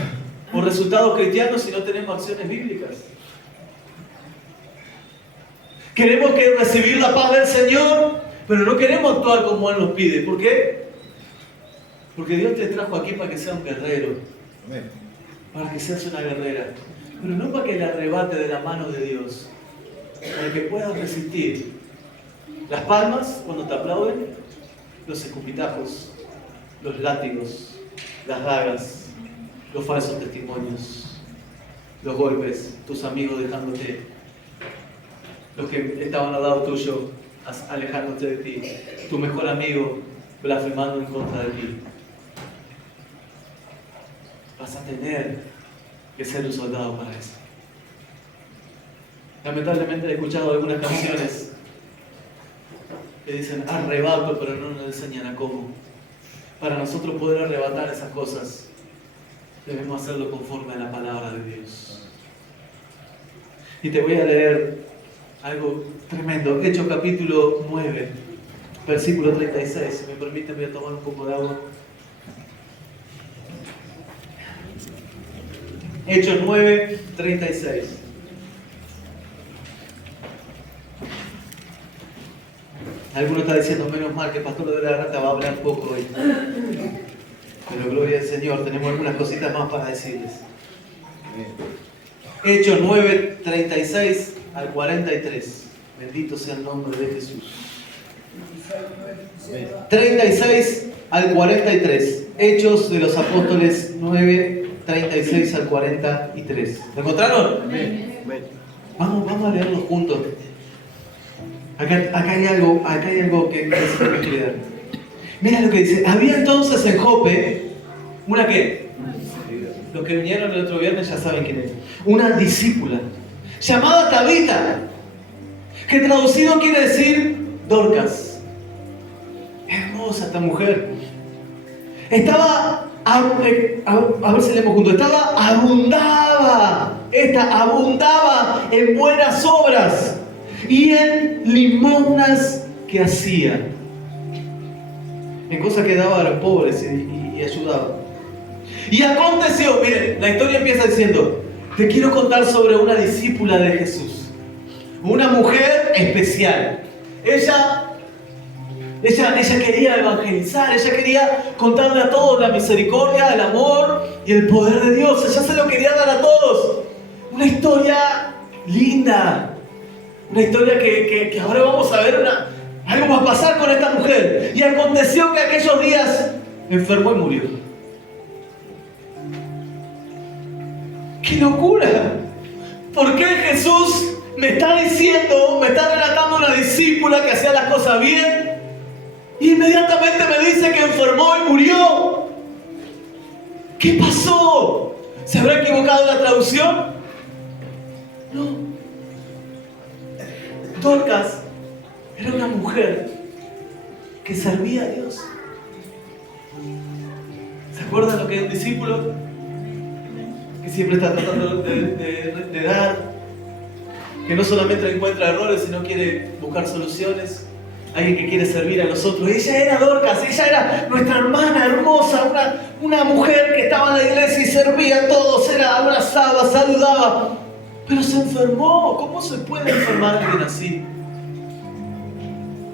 o resultados cristianos si no tenemos acciones bíblicas. Queremos recibir la paz del Señor, pero no queremos actuar como Él nos pide. ¿Por qué? Porque Dios te trajo aquí para que seas un guerrero. Amén. Para que seas una guerrera. Pero no para que le arrebate de la mano de Dios. Para que puedas resistir. Las palmas cuando te aplauden, los escupitajos, los látigos, las dagas, los falsos testimonios, los golpes, tus amigos dejándote, los que estaban al lado tuyo alejándote de ti, tu mejor amigo blasfemando en contra de ti. Vas a tener que ser un soldado para eso. Lamentablemente he escuchado algunas canciones que dicen arrebato, pero no nos enseñan a cómo. Para nosotros poder arrebatar esas cosas, debemos hacerlo conforme a la palabra de Dios. Y te voy a leer algo tremendo. Hechos capítulo 9, versículo 36. Si me permiten, voy a tomar un poco de agua. Hechos 9, 36. Alguno está diciendo, menos mal que el pastor de la Rata va a hablar poco hoy. Pero gloria al Señor, tenemos algunas cositas más para decirles. Hechos 9, 36 al 43. Bendito sea el nombre de Jesús. 36 al 43. Hechos de los Apóstoles 9, 36 al 43. ¿Lo encontraron? Amén. Vamos a leerlo juntos. Acá hay algo que necesito que leer. Mira lo que dice. Había entonces en Jope una que, los que vinieron el otro viernes ya saben quién es, una discípula llamada Tabita, que traducido quiere decir Dorcas. Hermosa esta mujer. Estaba, a ver si leemos juntos, abundaba en buenas obras y en limosnas que hacía, en cosas que daba a los pobres y ayudaba. Y aconteció, miren, la historia empieza diciendo, te quiero contar sobre una discípula de Jesús, una mujer especial. Ella quería evangelizar, ella quería contarle a todos la misericordia, el amor y el poder de Dios. Ella se lo quería dar a todos. Una historia linda, una historia que ahora vamos a ver, algo va a pasar con esta mujer. Y aconteció que aquellos días enfermó y murió. ¡Qué locura! ¿Por qué Jesús me está relatando una discípula que hacía las cosas bien? Y inmediatamente me dice que enfermó y murió. ¿Qué pasó? ¿Se habrá equivocado la traducción? No. Dorcas era una mujer que servía a Dios. ¿Se acuerdan lo que es un discípulo? Que siempre está tratando de dar, que no solamente encuentra errores, sino quiere buscar soluciones. Alguien que quiere servir a nosotros. Ella era Dorcas, ella era nuestra hermana hermosa, una mujer que estaba en la iglesia y servía a todos, abrazaba, saludaba, pero se enfermó. ¿Cómo se puede enfermar alguien así?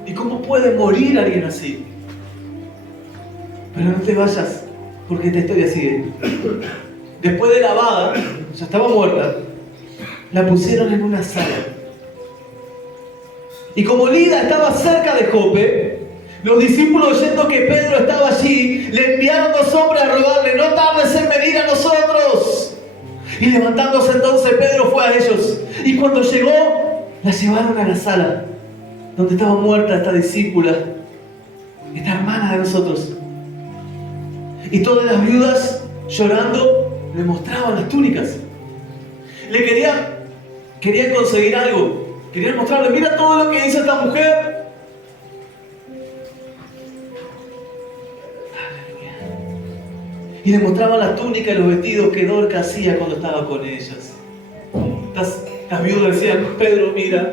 ¿Y cómo puede morir alguien así? Pero no te vayas, porque esta historia sigue. Después de lavada, ya estaba muerta, la pusieron en una sala. Y como Lida estaba cerca de Jope, los discípulos, oyendo que Pedro estaba allí, le enviaron 2 hombres a rogarle, no tardes en venir a nosotros. Y levantándose entonces Pedro fue a ellos. Y cuando llegó, la llevaron a la sala donde estaba muerta esta discípula, esta hermana de nosotros. Y todas las viudas, llorando, le mostraban las túnicas. Querían conseguir algo. Querían mostrarle, mira todo lo que hizo esta mujer. Aleluya. Y le mostraban las túnicas y los vestidos que Dorcas hacía cuando estaba con ellas. Las viudas decían, Pedro, mira,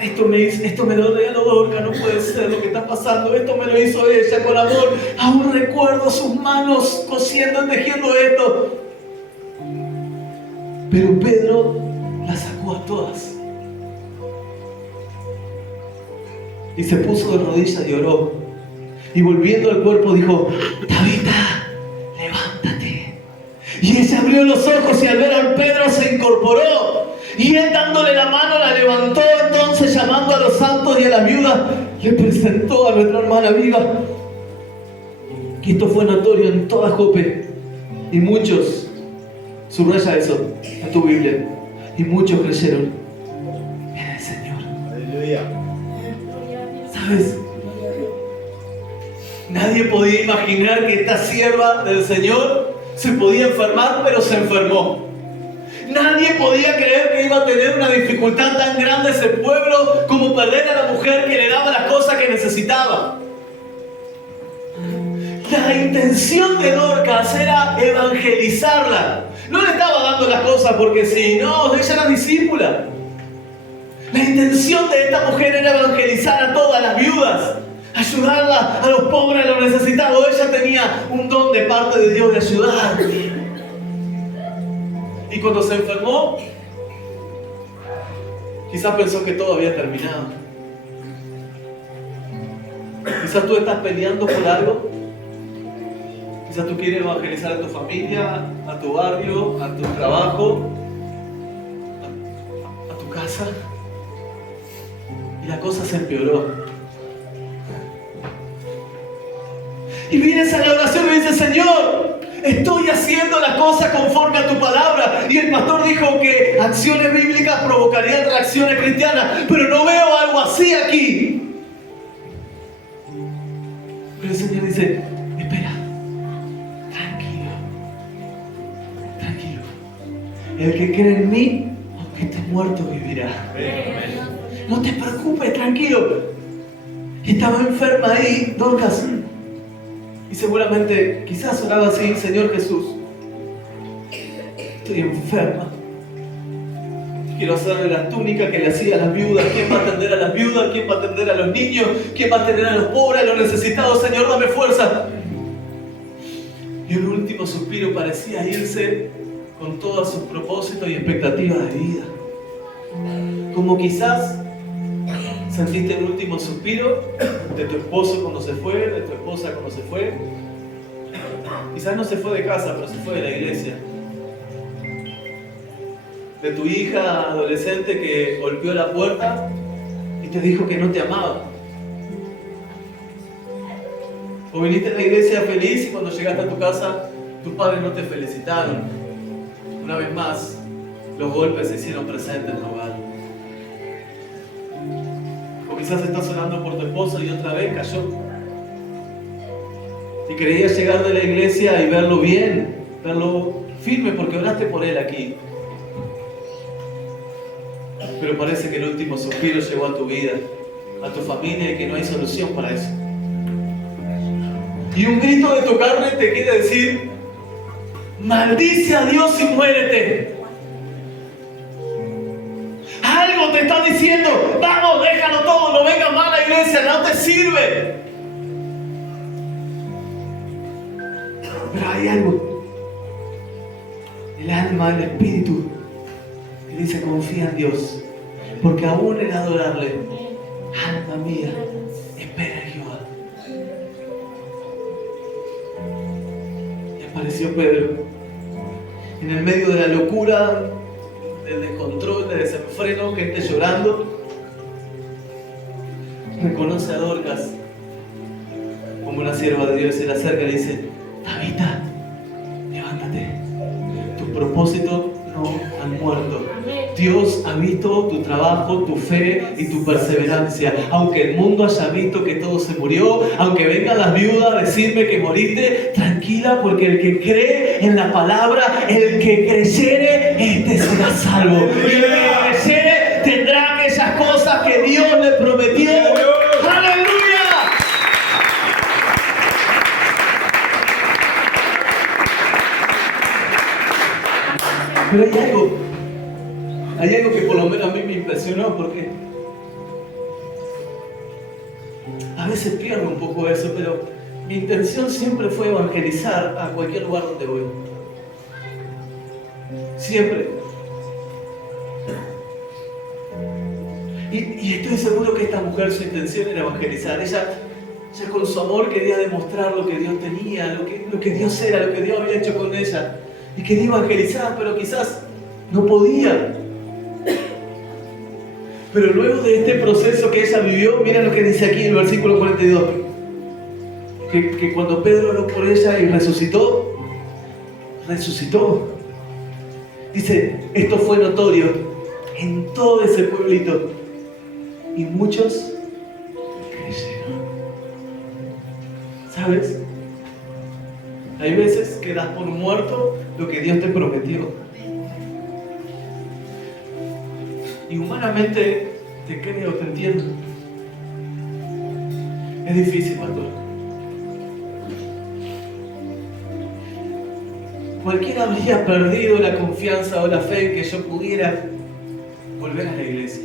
esto me lo regaló Dorcas, no puede ser lo que está pasando, esto me lo hizo ella con amor. Aún recuerdo sus manos cosiendo y tejiendo esto. Pero Pedro las sacó a todas. Y se puso de rodillas y oró. Y volviendo al cuerpo dijo, Tabita, levántate. Y ella abrió los ojos y al ver a Pedro se incorporó. Y él dándole la mano la levantó. Entonces llamando a los santos y a las viudas, le presentó a nuestra hermana viva. Y esto fue notorio en toda Jope. Y muchos, subraya eso en tu Biblia, y muchos creyeron en el Señor. Aleluya. ¿Sabes? Nadie podía imaginar que esta sierva del Señor se podía enfermar, pero se enfermó. Nadie podía creer que iba a tener una dificultad tan grande ese pueblo como perder a la mujer que le daba las cosas que necesitaba. La intención de Dorcas era evangelizarla. No le estaba dando las cosas porque sí, no, ella era discípula. La intención de esta mujer era evangelizar a todas las viudas, ayudarla a los pobres, a los necesitados. Ella tenía un don de parte de Dios de ayudar. Y cuando se enfermó, quizás pensó que todo había terminado. Quizás tú estás peleando por algo. Quizás tú quieres evangelizar a tu familia, a tu barrio, a tu trabajo, a tu casa. Y la cosa se empeoró. Y vienes a la oración y dices: Señor, estoy haciendo la cosa conforme a tu palabra. Y el pastor dijo que acciones bíblicas provocarían reacciones cristianas, pero no veo algo así aquí. Pero el Señor dice: espera, tranquilo, tranquilo. El que cree en mí, aunque esté muerto, vivirá. No te preocupes, tranquilo. Estaba enferma ahí, Dorcas. Y seguramente, quizás oraba así: Señor Jesús, estoy enferma. Quiero hacerle la túnica que le hacía a las viudas. ¿Quién va a atender a las viudas? ¿Quién va a atender a los niños? ¿Quién va a atender a los pobres, a los necesitados? Señor, dame fuerza. Y un último suspiro parecía irse con todos sus propósitos y expectativas de vida. Como quizás sentiste el último suspiro de tu esposo cuando se fue, de tu esposa cuando se fue. Quizás no se fue de casa, pero se fue de la iglesia. De tu hija adolescente que golpeó la puerta y te dijo que no te amaba. O viniste a la iglesia feliz y cuando llegaste a tu casa, tus padres no te felicitaron. Una vez más, los golpes se hicieron presentes en tu hogar. O quizás estás orando por tu esposo y otra vez cayó. Y creías llegar de la iglesia y verlo bien, verlo firme porque oraste por él aquí. Pero parece que el último suspiro llegó a tu vida, a tu familia, y que no hay solución para eso. Y un grito de tu carne te quiere decir: maldice a Dios y muérete. Algo te está diciendo: vamos, déjalo todo, no vengas más a la iglesia, no te sirve. Pero hay algo, el alma, el espíritu, que dice: confía en Dios, porque aún en adorarle, alma mía, espera en Jehová. Y apareció Pedro en el medio de la locura, del descontrol, del desenfreno, gente llorando. Reconoce a Dorcas como una sierva de Dios, se le acerca y le dice: Tabita, levántate, tus propósitos no han muerto. Dios ha visto tu trabajo, tu fe y tu perseverancia. Aunque el mundo haya visto que todo se murió, aunque vengan las viudas a decirme que moriste, tranquila, porque el que cree en la palabra, el que creyere, este será salvo. Y el que creyere tendrá aquellas cosas que Dios le prometió. ¡Aleluya! Pero hay algo que por lo menos a mí me impresionó, porque a veces pierdo un poco eso, pero mi intención siempre fue evangelizar a cualquier lugar donde voy. Siempre. Y estoy seguro que esta mujer, su intención era evangelizar. Ella con su amor quería demostrar lo que Dios tenía, lo que Dios era, lo que Dios había hecho con ella. Y quería evangelizar, pero quizás no podía. Pero luego de este proceso que ella vivió, mira lo que dice aquí en el versículo 42. Que cuando Pedro oró por ella y resucitó. Dice: esto fue notorio en todo ese pueblito. Y muchos creyeron. ¿Sabes? Hay veces que das por muerto lo que Dios te prometió. Y humanamente te creo, te entiendo. Es difícil, pastor. Cualquiera habría perdido la confianza o la fe en que yo pudiera volver a la iglesia.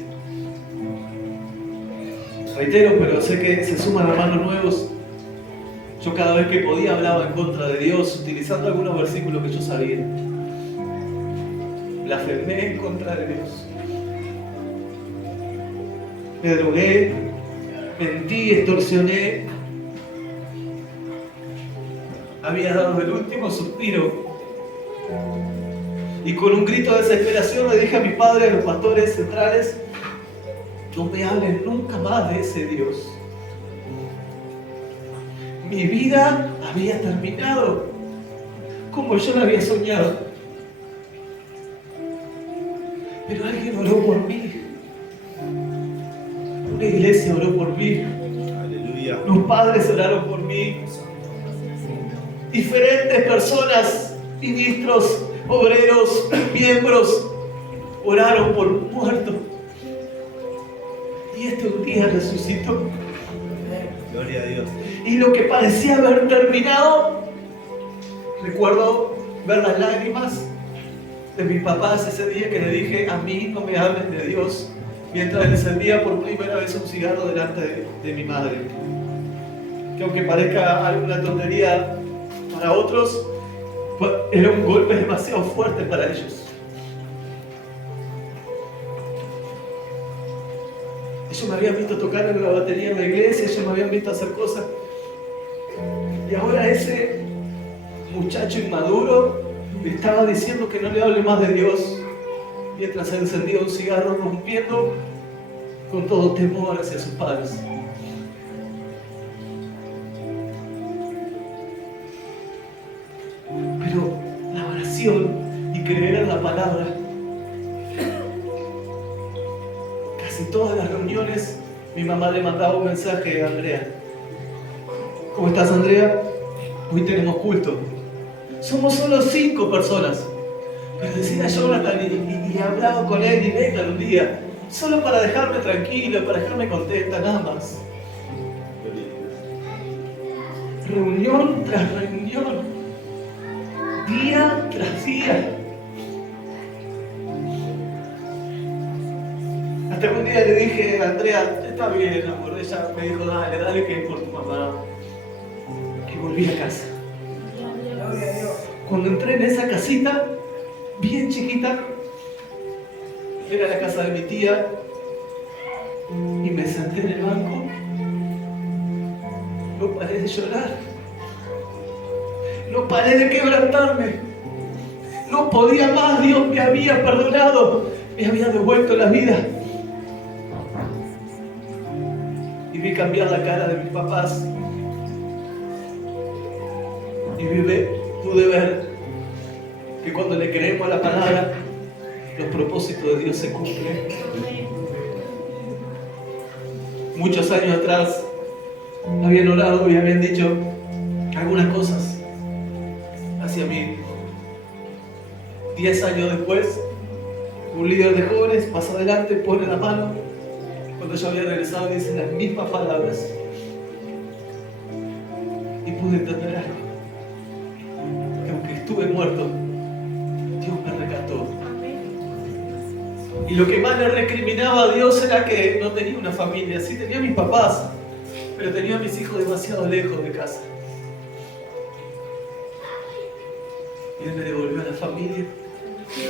Reitero, pero sé que se suman hermanos nuevos. Yo cada vez que podía hablaba en contra de Dios, utilizando algunos versículos que yo sabía. Blasfemé en contra de Dios. Me drogué, mentí, extorsioné. había dado el último suspiro. Y con un grito de desesperación le dije a mi padre, a los pastores centrales, no me hablen nunca más de ese Dios. Mi vida había terminado como yo la había soñado. Pero alguien oró por mí. Una iglesia oró por mí. Aleluya. Los padres oraron por mí. Diferentes personas, ministros, obreros, miembros, oraron por un muerto. Y este un día resucitó. Gloria a Dios. Y lo que parecía haber terminado, recuerdo ver las lágrimas de mis papás ese día que le dije, a mí no me hablen de Dios, mientras le encendía por primera vez un cigarro delante de mi madre. Que aunque parezca alguna tontería para otros, era un golpe demasiado fuerte para ellos. Ellos me habían visto tocar en la batería en la iglesia, ellos me habían visto hacer cosas. Y ahora ese muchacho inmaduro me estaba diciendo que no le hable más de Dios, mientras se encendía un cigarro, rompiendo con todo temor hacia sus padres. Pero la oración y creer en la palabra, casi todas las reuniones mi mamá le mandaba un mensaje a Andrea. ¿Cómo estás, Andrea? Hoy tenemos culto. Somos solo 5 personas. Pero decía Jonathan y hablaba con él y Nathan un día, solo para dejarme tranquilo, para dejarme contenta, nada más. Reunión tras reunión, día tras día. Hasta que un día le dije a Andrea, está bien, amor. Ella me dijo, dale que es por tu mamá. Y volví a casa. Cuando entré en esa casita, bien chiquita, era la casa de mi tía, y me senté en el banco, no paré de llorar, no paré de quebrantarme, no podía más. Dios me había perdonado, me había devuelto la vida. Y vi cambiar la cara de mis papás, y pude ver que cuando le creemos a la palabra, los propósitos de Dios se cumplen. Muchos años atrás habían orado y habían dicho algunas cosas hacia mí. 10 años después, un líder de jóvenes pasa adelante, pone la mano cuando yo había regresado y dice las mismas palabras. Y pude entender algo. Que aunque estuve muerto, Dios me rescató. Y lo que más le recriminaba a Dios era que no tenía una familia. Sí tenía a mis papás, pero tenía a mis hijos demasiado lejos de casa. Y Él me devolvió a la familia.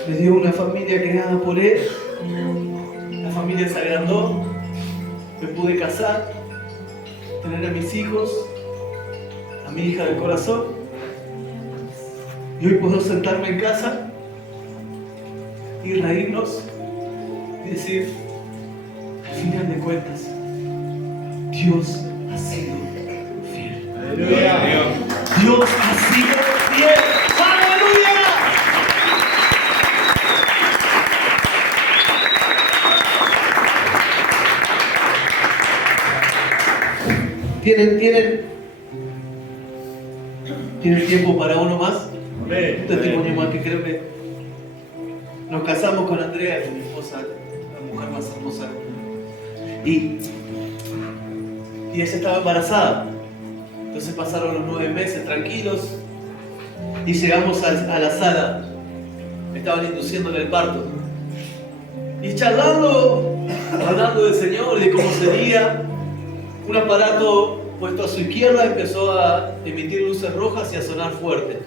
Me dio una familia creada por Él. La familia se agrandó. Me pude casar, tener a mis hijos, a mi hija del corazón. Y hoy puedo sentarme en casa y reírnos y decir, al final de cuentas, Dios ha sido fiel. Aleluya. Dios ha sido fiel. ¡Aleluya! ¿Tienen tiempo para uno más? Un testimonio más que creo que nos casamos con Andrea, mi esposa, la mujer más hermosa. Y ella estaba embarazada. Entonces pasaron los 9 meses tranquilos y llegamos a la sala. Estaban induciéndole el parto. Y charlando del Señor, de cómo sería, un aparato puesto a su izquierda empezó a emitir luces rojas y a sonar fuerte.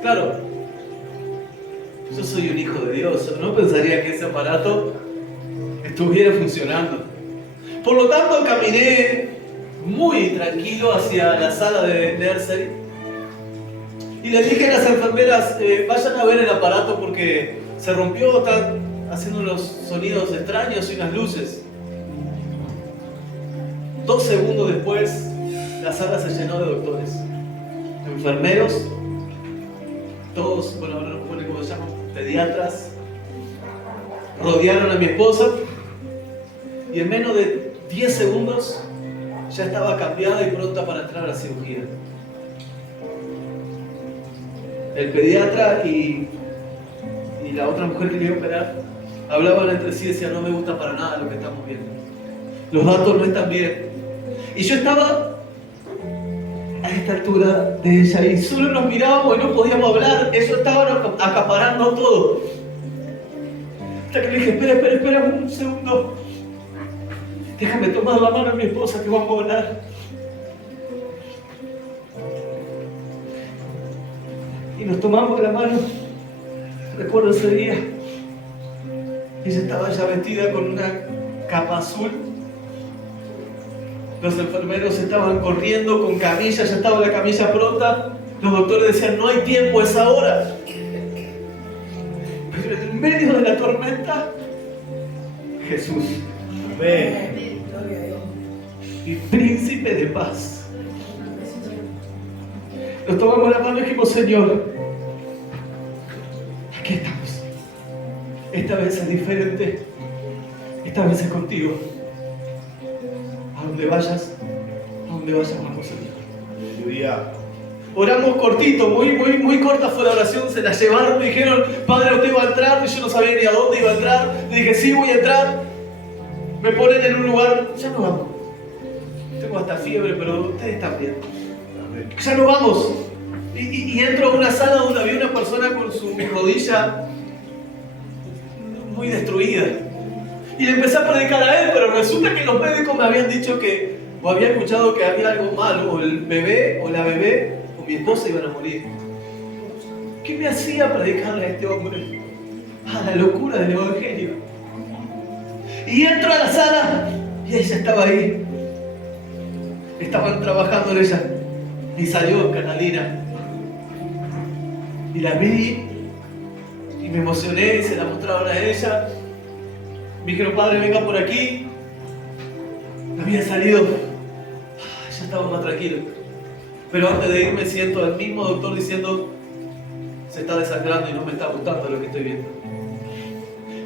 Claro, yo soy un hijo de Dios, no pensaría que ese aparato estuviera funcionando. Por lo tanto, caminé muy tranquilo hacia la sala de nursery. Y le dije a las enfermeras, vayan a ver el aparato porque se rompió, está haciendo unos sonidos extraños y unas luces. 2 segundos después, la sala se llenó de doctores, enfermeros, todos, bueno, ahora no me acuerdo cómo se llaman, pediatras, rodearon a mi esposa y en menos de 10 segundos ya estaba cambiada y pronta para entrar a la cirugía. El pediatra y la otra mujer que le iba a operar hablaban entre sí y decían, no me gusta para nada lo que estamos viendo. Los datos no están bien. Y yo estaba a esta altura de ella y solo nos mirábamos y no podíamos hablar. Ellos estaban acaparando todo. Hasta que le dije, espera un segundo. Déjame tomar la mano a mi esposa que vamos a hablar. Y nos tomamos la mano. Recuerdo ese día. Ella estaba ya vestida con una capa azul. Los enfermeros estaban corriendo con camilla, ya estaba la camilla pronta. Los doctores decían, no hay tiempo, es ahora. Pero en medio de la tormenta, Jesús. Amén. Y príncipe de paz. Nos tomamos la mano y dijimos, Señor, aquí estamos. Esta vez es diferente. Esta vez es contigo. A donde vayas vamos, Señor. Aleluya. Oramos cortito, muy corta fue la oración, se la llevaron, me dijeron, Padre, usted va a entrar, y yo no sabía ni a dónde iba a entrar. Le dije, sí, voy a entrar. Me ponen en un lugar, ya no vamos. Tengo hasta fiebre, pero ustedes están bien. Amén. Ya no vamos. Y entro a una sala donde había una persona con su rodilla muy destruida. Y le empecé a predicar a él, pero resulta que los médicos me habían dicho que, o había escuchado que había algo malo, o el bebé, o la bebé, o mi esposa iban a morir. ¿Qué me hacía predicarle a este hombre? A la locura del Evangelio. Y entro a la sala, y ella estaba ahí. Estaban trabajando en ella. Y salió Catalina. Y la vi, y me emocioné, y se la mostraron a ella. Me dijeron, Padre, venga por aquí. Había salido, ya estaba más tranquilo. Pero antes de irme siento al mismo doctor diciendo, se está desangrando y no me está gustando lo que estoy viendo.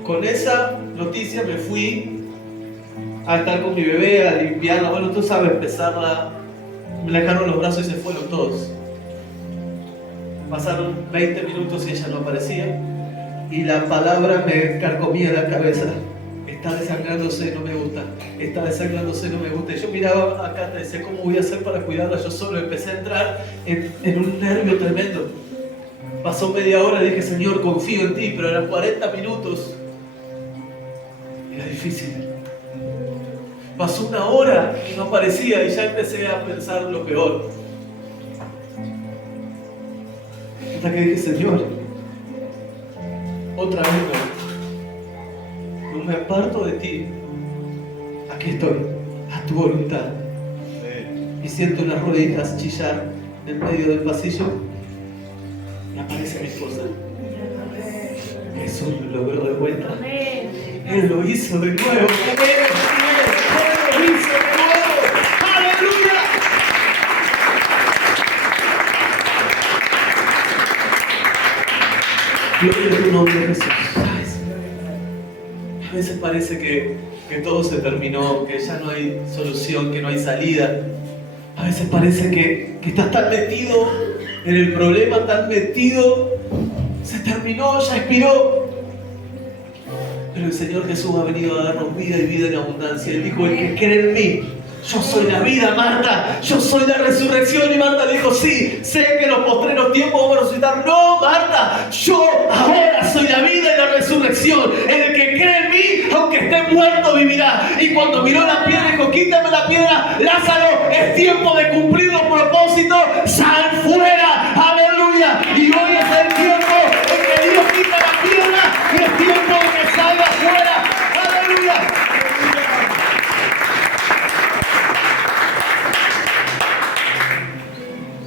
Con esa noticia me fui a estar con mi bebé, a limpiarla. Bueno, tú sabes, pesarla. Me dejaron los brazos y se fueron todos. Pasaron 20 minutos y ella no aparecía. Y la palabra me carcomía la cabeza. Está desangrándose, no me gusta. Está desangrándose, no me gusta. Y yo miraba acá, te decía, ¿cómo voy a hacer para cuidarla? Yo solo empecé a entrar en un nervio tremendo. Pasó media hora y dije, Señor, confío en ti, pero eran 40 minutos. Era difícil. Pasó una hora y no aparecía y ya empecé a pensar lo peor. Hasta que dije, Señor, otra vez no me aparto de ti. Aquí estoy, a tu voluntad. Amén. Y siento unas rodillas chillar en medio del pasillo y aparece mi esposa. Jesús lo logró de vuelta. Él lo hizo de nuevo. Él lo hizo de nuevo. ¡Aleluya! Gloria a tu nombre, Jesús. A veces parece que todo se terminó, que ya no hay solución, que no hay salida. A veces parece que estás tan metido en el problema, tan metido, se terminó, ya expiró. Pero el Señor Jesús ha venido a darnos vida y vida en abundancia. Él dijo, el que cree en mí, yo soy la vida, Marta, yo soy la resurrección. Y Marta dijo, sí, sé que en los postreros tiempos vamos a resucitar. No, Marta, yo ahora soy la vida y la resurrección. El que cree en mí, aunque esté muerto, vivirá. Y cuando miró la piedra, dijo, quítame la piedra, Lázaro, es tiempo de cumplir los propósitos, sal fuera, aleluya. Y hoy es el tiempo en que Dios quita la piedra y es tiempo de que salga fuera, aleluya.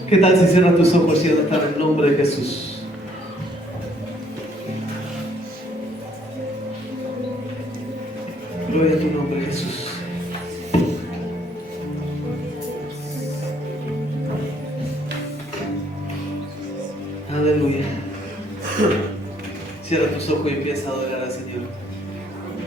¿Qué tal si cierras tus ojos y están en el nombre de Jesús? Gloria a tu nombre, Jesús. Aleluya. Cierra tus ojos y empieza a adorar al Señor.